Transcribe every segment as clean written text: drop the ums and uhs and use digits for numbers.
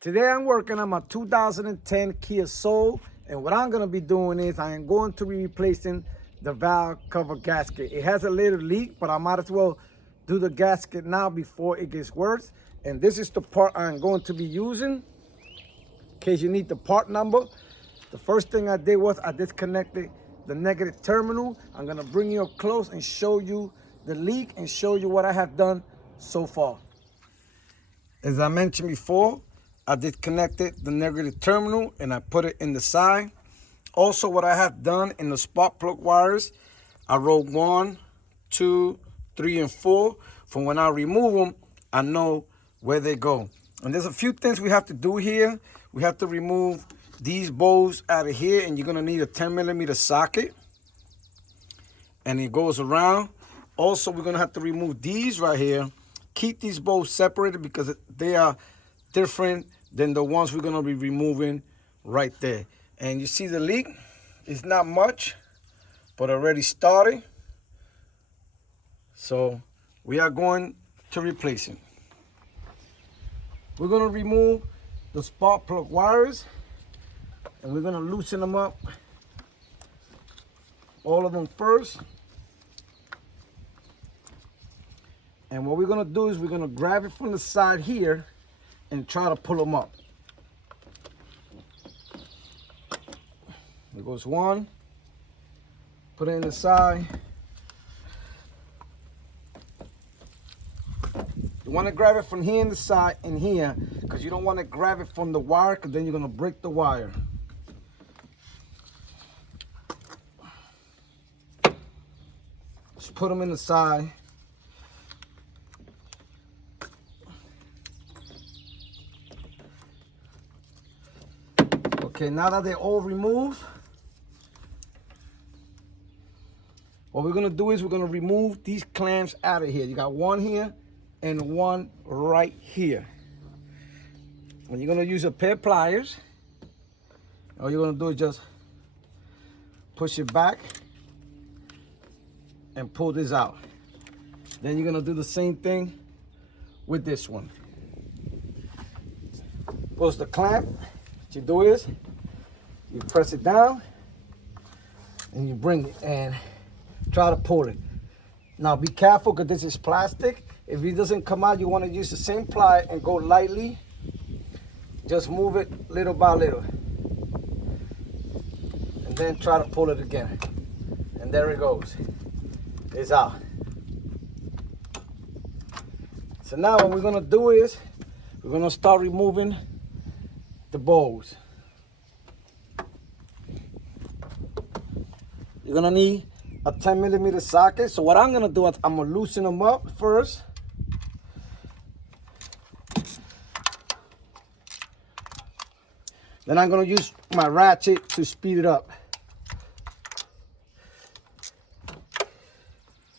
Today I'm working on my 2010 Kia Soul, and what I'm going to be doing is I am going to be replacing the valve cover gasket. It has a little leak, but I might as well do the gasket now before it gets worse. And this is the part I'm going to be using in case you need the part number. The first thing I did was I disconnected the negative terminal. I'm going to bring you up close and show you the leak and show you what I have done so far. As I mentioned before, I disconnected the negative terminal and I put it in the side. Also, what I have done in the spark plug wires, I wrote 1, 2, 3, and 4. From when I remove them, I know where they go. And there's a few things we have to do here. We have to remove these bows out of here, and you're gonna need a 10mm socket. And it goes around. Also, we're gonna have to remove these right here. Keep these bows separated because they are different than the ones we're gonna be removing right there. And you see the leak? It's not much, but already started. So we are going to replace it. We're gonna remove the spark plug wires and we're gonna loosen them up, all of them first. And what we're gonna do is we're gonna grab it from the side here and try to pull them up. There goes one. Put it in the side. You want to grab it from here in the side and here, because you don't want to grab it from the wire, because then you're going to break the wire. Just put them in the side. Okay, now that they're all removed, what we're gonna do is we're gonna remove these clamps out of here. You got one here and one right here. When you're gonna use a pair of pliers, all you're gonna do is just push it back and pull this out. Then you're gonna do the same thing with this one. Goes the clamp. What you do is you press it down and you bring it and try to pull it. Now be careful because this is plastic. If it doesn't come out, you want to use the same ply and go lightly. Just move it little by little. And then try to pull it again. And there it goes. It's out. So now what we're going to do is we're going to start removing the bows. You're gonna need a 10mm socket. So what I'm gonna do is I'm gonna loosen them up first. Then I'm gonna use my ratchet to speed it up.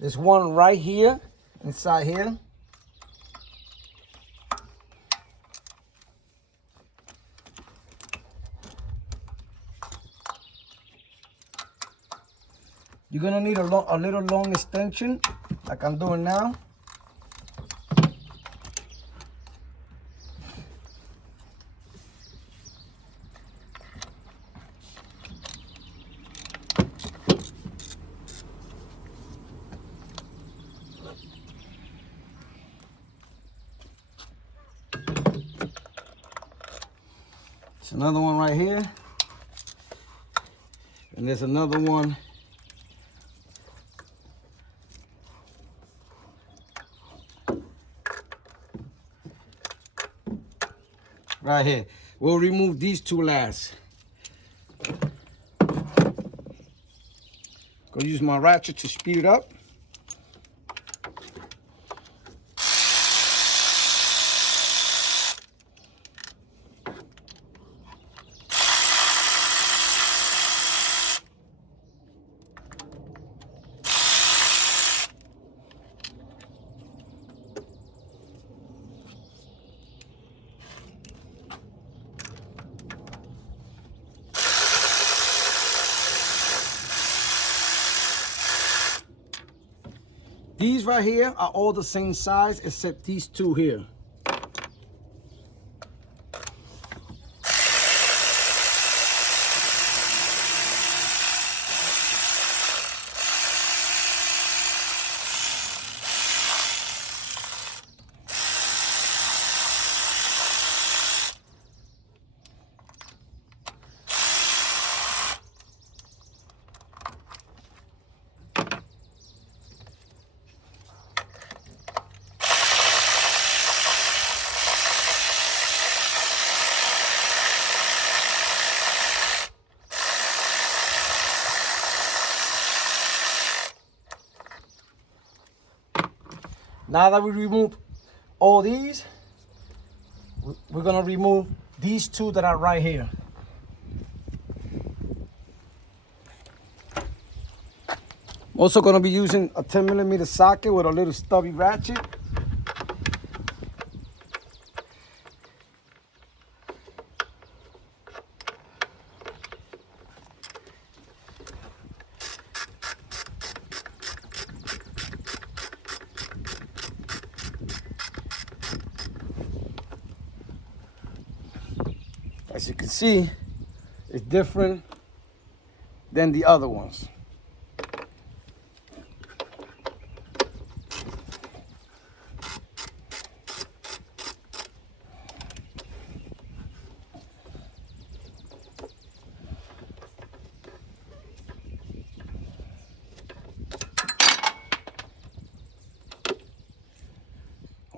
There's one right here, inside here. You're gonna need a little long extension, like I'm doing now. There's another one right here. And there's another one right here. We'll remove these two last. Go use my ratchet to speed it up. These right here are all the same size except these two here. Now that we remove all these, we're gonna remove these two that are right here. Also gonna be using a 10mm socket with a little stubby ratchet. As you can see, it's different than the other ones.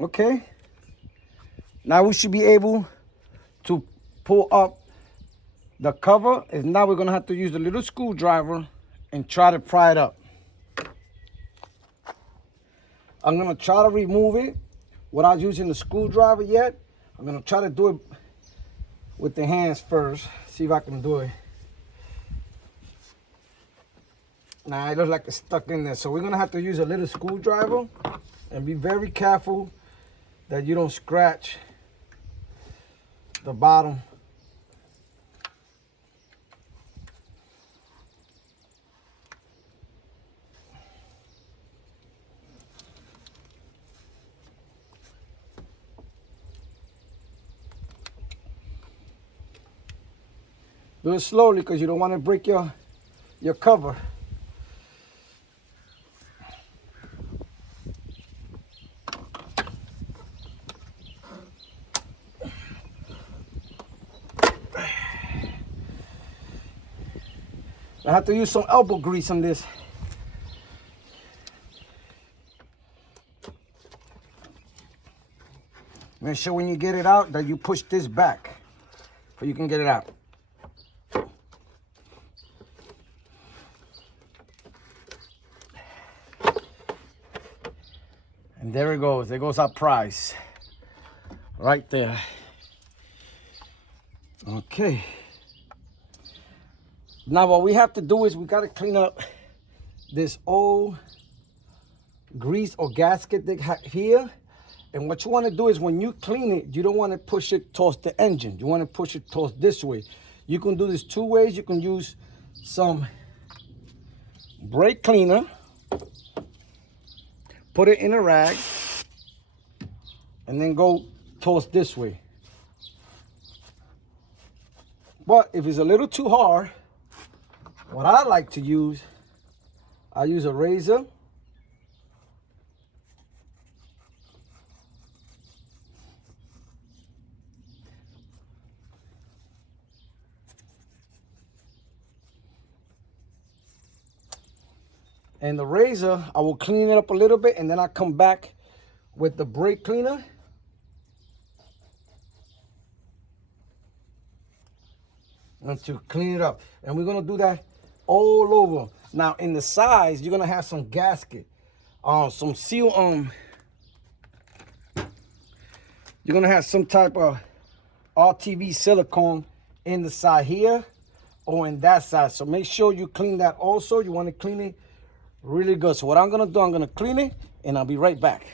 Okay, now we should be able to pull up the cover. If not, we're gonna have to use a little screwdriver and try to pry it up. I'm gonna try to remove it without using the screwdriver yet. I'm gonna try to do it with the hands first, see if I can do it. Nah, it looks like it's stuck in there. So we're gonna have to use a little screwdriver and be very careful that you don't scratch the bottom. Do it slowly because you don't want to break your cover. I have to use some elbow grease on this. Make sure when you get it out that you push this back so you can get it out. And there it goes. There goes our prize. Right there. Okay. Now what we have to do is we got to clean up this old grease or gasket they have here. And what you want to do is when you clean it, you don't want to push it towards the engine. You want to push it towards this way. You can do this two ways. You can use some brake cleaner, put it in a rag, and then go towards this way. But if it's a little too hard, what I like to use, I use a razor. And the razor, I will clean it up a little bit and then I come back with the brake cleaner. And to clean it up. And we're gonna do that all over. Now in the sides, you're gonna have some gasket, some seal, you're gonna have some type of RTV silicone in the side here or in that side. So make sure you clean that also. You wanna clean it really good. So what I'm gonna do, I'm gonna clean it and I'll be right back.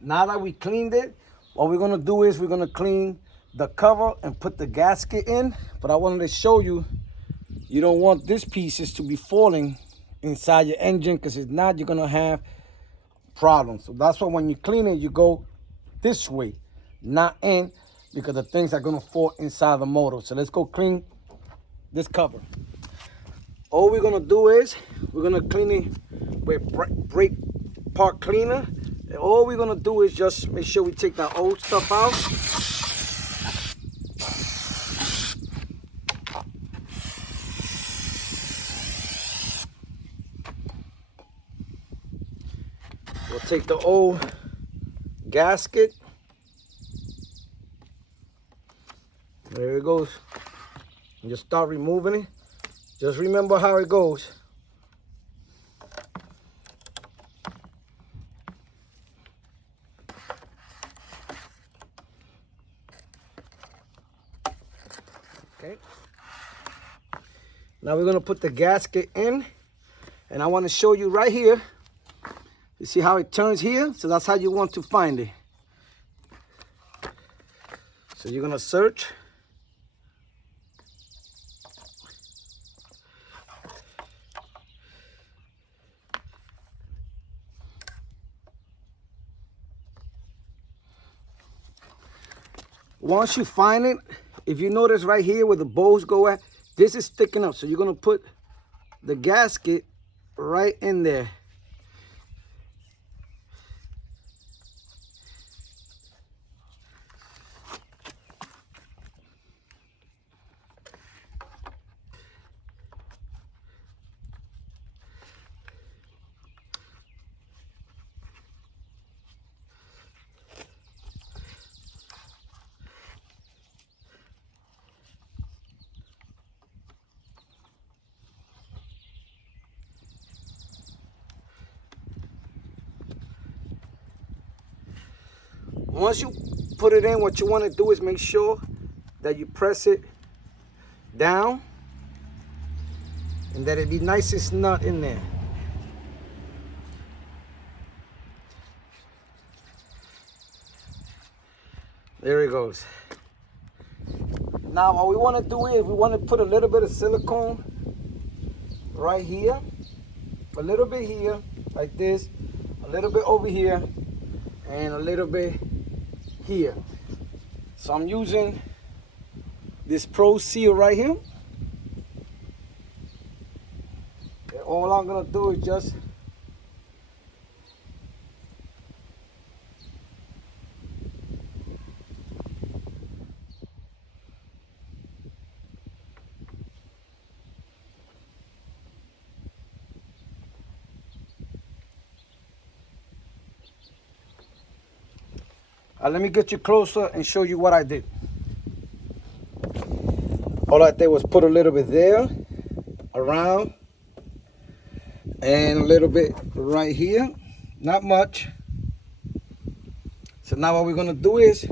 Now that we cleaned it, what we're gonna do is we're gonna clean the cover and put the gasket in. But I wanted to show you, you don't want these pieces to be falling inside your engine, because if not, you're gonna have problems. So that's why when you clean it, you go this way, not in, because the things are gonna fall inside the motor. So let's go clean this cover. All we're gonna do is we're gonna clean it with brake part cleaner. And all we're gonna do is just make sure we take that old stuff out. We'll take the old gasket. There it goes. And just start removing it. Just remember how it goes. Okay. Now we're gonna put the gasket in, and I want to show you right here. You see how it turns here? So that's how you want to find it. So you're gonna search. Once you find it, if you notice right here where the bolts go at, this is sticking up. So you're gonna put the gasket right in there. Once you put it in, what you want to do is make sure that you press it down and that it be nice and snug in there. There it goes. Now what we want to do is we want to put a little bit of silicone right here, a little bit here like this, a little bit over here, and a little bit here. So I'm using this Pro Seal right here. And all I'm gonna do is just let me get you closer and show you what I did. All I did was put a little bit there, around, and a little bit right here. Not much. So now what we're gonna do is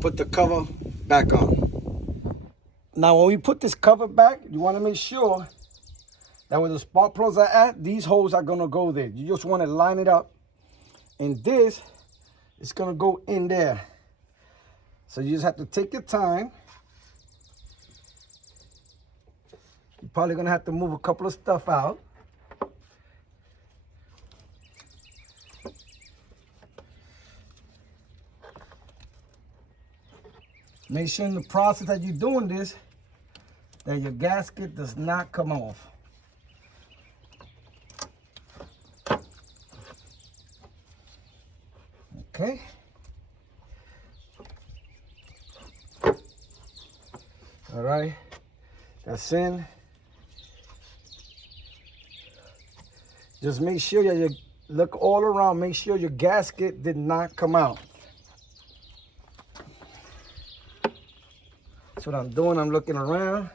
put the cover back on. Now when we put this cover back, you wanna make sure that where the spark plugs are at, these holes are gonna go there. You just wanna line it up. And this is gonna go in there. So you just have to take your time. You're probably gonna have to move a couple of stuff out. Make sure in the process that you're doing this, that your gasket does not come off. Okay. All right, that's in. Just make sure that you look all around, make sure your gasket did not come out. That's what I'm doing, I'm looking around.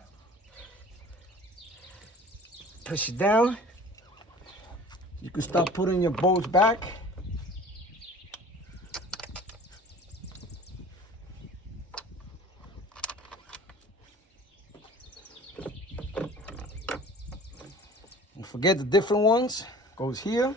Push it down. You can start putting your bolts back. Don't forget the different ones. Goes here.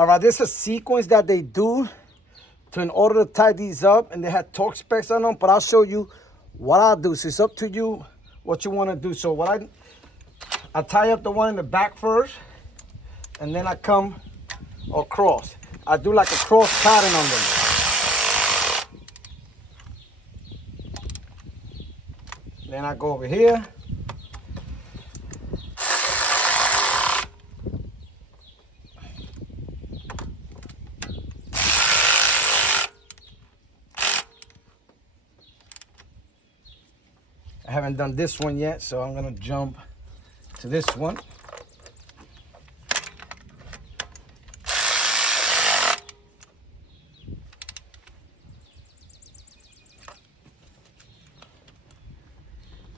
All right, this is a sequence that they do in order to tie these up, and they have torque specs on them, but I'll show you what I'll do. So it's up to you what you want to do. So what I tie up the one in the back first, and then I come across. I do like a cross pattern on them. Then I go over here. I haven't done this one yet, so I'm gonna jump to this one.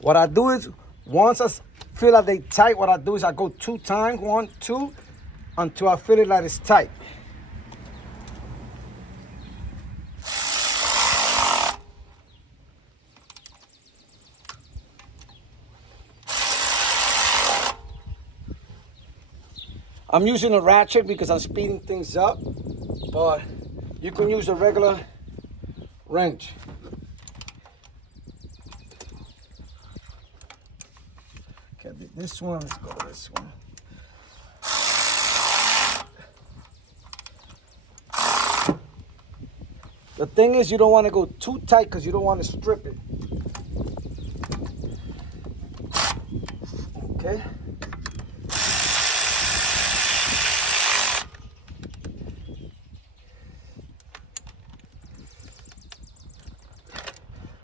What I do is, once I feel like they tight, what I do is I go 2 times, 1, 2, until I feel it like it's tight. I'm using a ratchet because I'm speeding things up, but you can use a regular wrench. Okay, this one, let's go to this one. The thing is, you don't want to go too tight because you don't want to strip it. Okay.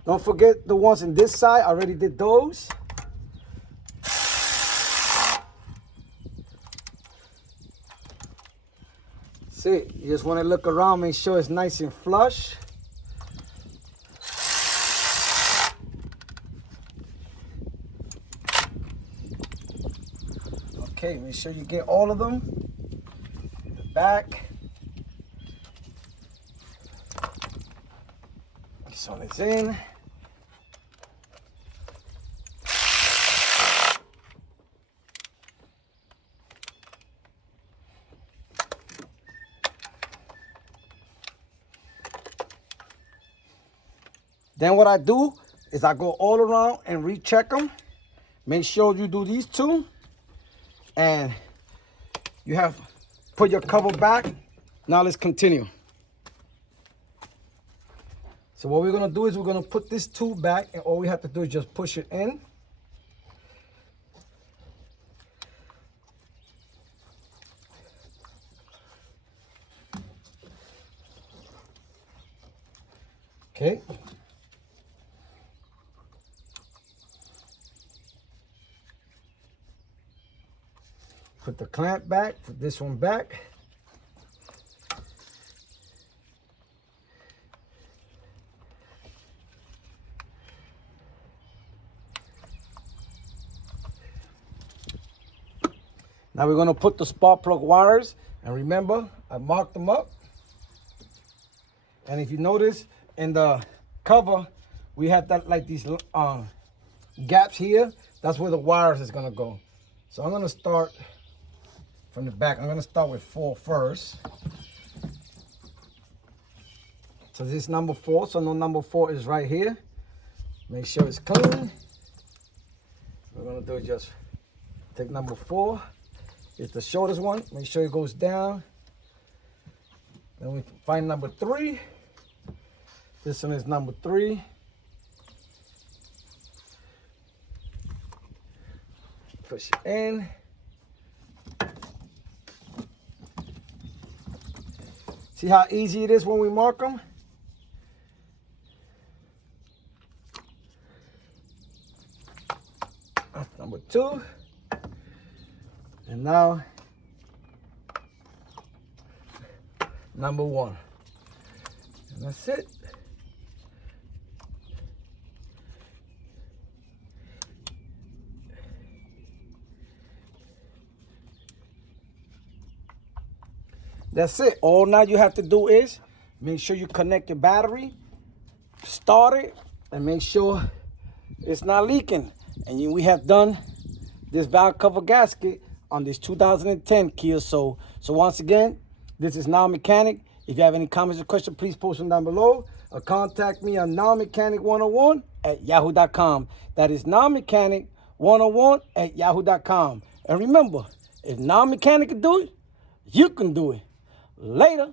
Don't forget the ones in this side. I already did those. See, you just want to look around, make sure it's nice and flush. Okay, make sure you get all of them. The back. This one is in. Then what I do is I go all around and recheck them. Make sure you do these 2. And you have put your cover back. Now let's continue. So what we're gonna do is we're gonna put this 2 back, and all we have to do is just push it in. Okay. Put the clamp back, put this one back. Now we're gonna put the spark plug wires, and remember, I marked them up. And if you notice, in the cover, we have that like these gaps here. That's where the wires is gonna go. So I'm gonna start from the back. I'm gonna start with 4 first. So this is number 4. So no, number 4 is right here. Make sure it's clean. What we're gonna do is just take number 4. It's the shortest one. Make sure it goes down. Then we find number 3. This one is number 3. Push it in. See how easy it is when we mark them? That's number 2. And now, number 1. And that's it. That's it. All now you have to do is make sure you connect your battery, start it, and make sure it's not leaking. And we have done this valve cover gasket on this 2010 Kia Soul. So once again, This is Now Mechanic. If you have any comments or questions, please post them down below or contact me on nowmechanic101@yahoo.com. That is nowmechanic101@yahoo.com. And remember, if Now Mechanic can do it, you can do it. Later.